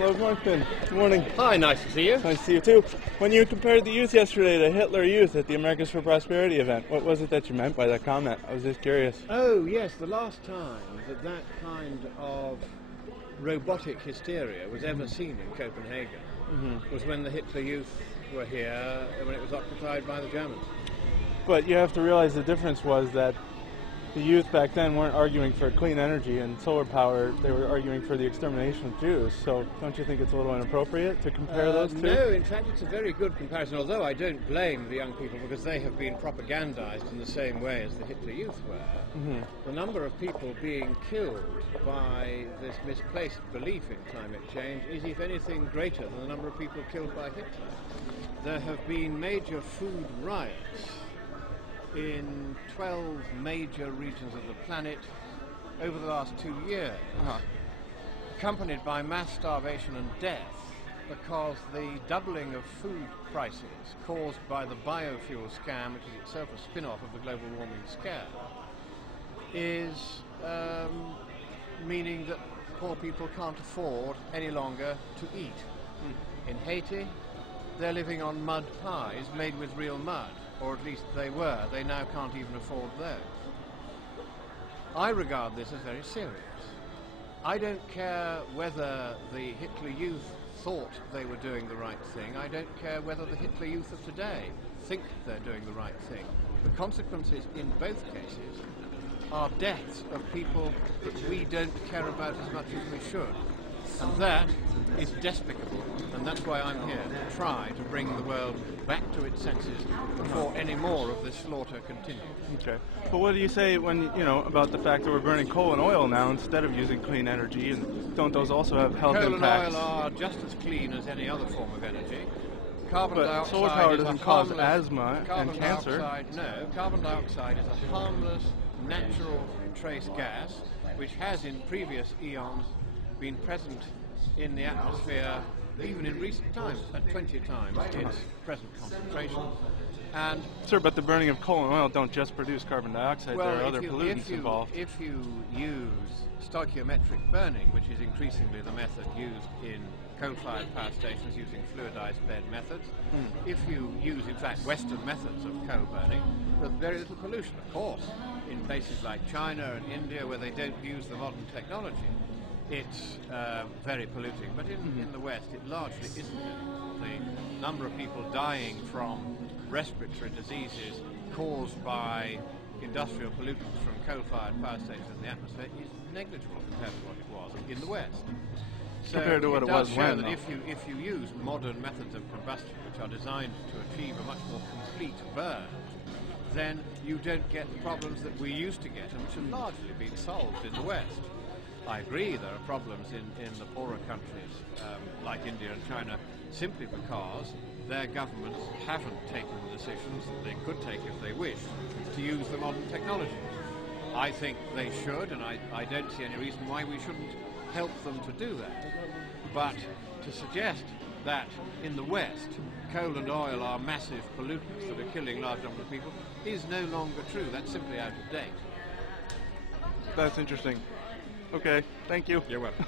Hello, Martin. Good morning. Hi, nice to see you. Nice to see you too. When you compared the youth yesterday to Hitler Youth at the Americans for Prosperity event, what was it that you meant by that comment? I was just curious. Oh, yes, the last time that kind of robotic hysteria was ever seen in Copenhagen was when the Hitler Youth were here, when it was occupied by the Germans. But you have to realize the difference was that the youth back then weren't arguing for clean energy and solar power, they were arguing for the extermination of Jews. So don't you think it's a little inappropriate to compare those two? No, in fact it's a very good comparison, although I don't blame the young people because they have been propagandized in the same way as the Hitler Youth were. The number of people being killed by this misplaced belief in climate change is, if anything, greater than the number of people killed by Hitler. There have been major food riots in 12 major regions of the planet over the last 2 years, accompanied by mass starvation and death because the doubling of food prices caused by the biofuel scam, which is itself a spin-off of the global warming scare, is meaning that poor people can't afford any longer to eat. In Haiti, they're living on mud pies made with real mud, or at least they were. They now can't even afford those. I regard this as very serious. I don't care whether the Hitler Youth thought they were doing the right thing. I don't care whether the Hitler Youth of today think they're doing the right thing. The consequences in both cases are deaths of people that we don't care about as much as we should. And that is despicable, and that's why I'm here, to try to bring the world back to its senses before any more of this slaughter continues. Okay. But what do you say when, about the fact that we're burning coal and oil now instead of using clean energy, and don't those also have health impacts? Coal and oil are just as clean as any other form of energy. Carbon dioxide solar power is doesn't a cause harmless, asthma and cancer. Carbon dioxide is a harmless, natural trace gas, which has in previous eons been present in the atmosphere, even in recent times, at 20 times its present concentration. And sir, but the burning of coal and oil don't just produce carbon dioxide, well, there are other pollutants involved. If you use stoichiometric burning, which is increasingly the method used in coal-fired power stations using fluidized bed methods, if you use, in fact, Western methods of coal burning, there's very little pollution. Of course, in places like China and India, where they don't use the modern technology, it's very polluting, but in the West it largely isn't. The number of people dying from respiratory diseases caused by industrial pollutants from coal-fired power stations in the atmosphere is negligible compared to what it was in the West. So compared to what it was when, that if you use modern methods of combustion which are designed to achieve a much more complete burn, then you don't get the problems that we used to get and which have largely been solved in the West. I agree there are problems in the poorer countries like India and China simply because their governments haven't taken the decisions that they could take if they wished to use the modern technology. I think they should, and I don't see any reason why we shouldn't help them to do that. But to suggest that in the West coal and oil are massive pollutants that are killing large numbers of people is no longer true. That's simply out of date. That's interesting. Okay, thank you. You're welcome.